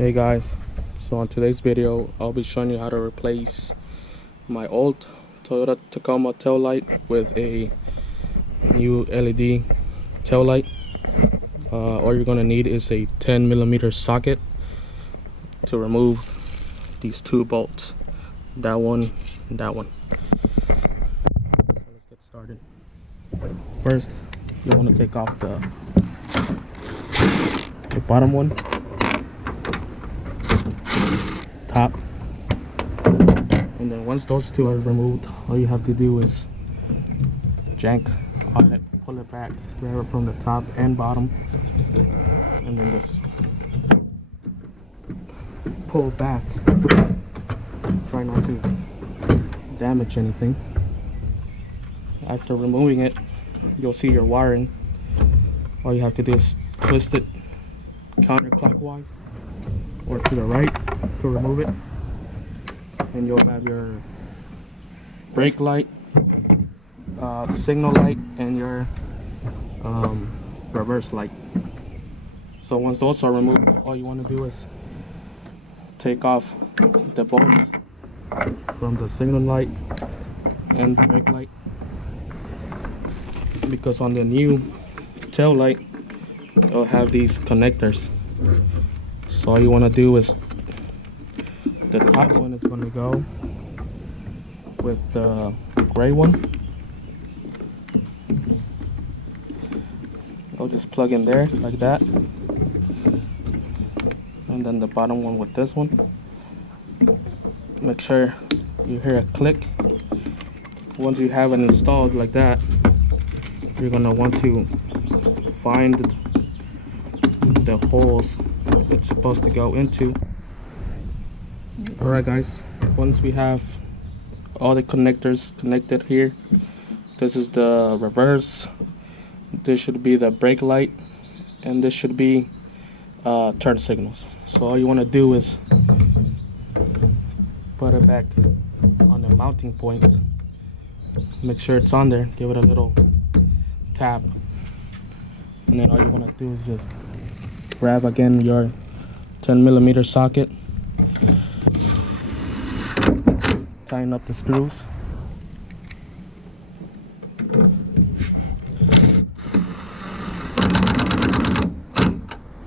Hey guys, so on today's video I'll be showing you how to replace my old Toyota Tacoma taillight with a new LED taillight. All you're gonna need is a 10mm socket to remove these two bolts, that one and that one. So let's get started. First, you want to take off the bottom one, top, and then once those two are removed, all you have to do is jank on it, pull it back, grab it from the top and bottom, and then just pull back. Try not to damage anything. After removing it, you'll see your wiring. All you have to do is twist it counterclockwise or to the right to remove it, and you'll have your brake light, signal light, and your reverse light. So once those are removed, all you want to do is take off the bolts from the signal light and the brake light, because on the new tail light it'll have these connectors. So all you want to do is the top one is going to go with the gray one. I'll just plug in there like that, and then the bottom one with this one. Make sure you hear a click. Once you have it installed like that, you're gonna want to find the holes it's supposed to go into. Alright guys, once we have all the connectors connected here, this is the reverse, this should be the brake light, and this should be turn signals. So all you want to do is put it back on the mounting point, make sure it's on there, give it a little tap, and then all you want to do is just grab again your 10mm socket, tighten up the screws,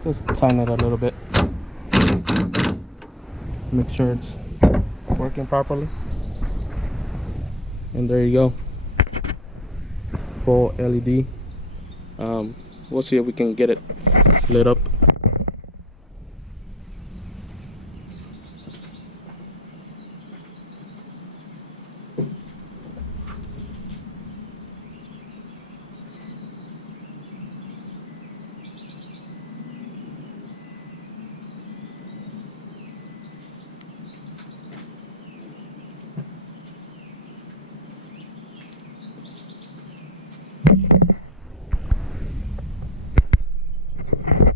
just tighten it a little bit, make sure it's working properly, and there you go, full LED. We'll see if we can get it lit up.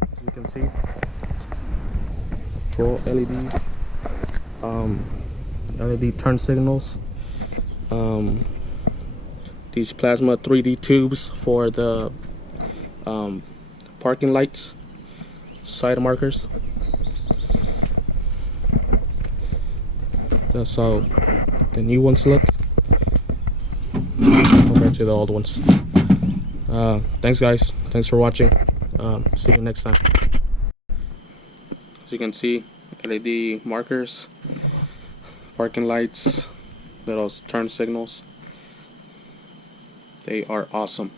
As you can see, full LEDs, LED turn signals, these plasma 3D tubes for the parking lights, side markers. That's how the new ones look compared to the old ones. Thanks guys, thanks for watching. See you next time. As you can see, LED markers, parking lights, little turn signals. They are awesome.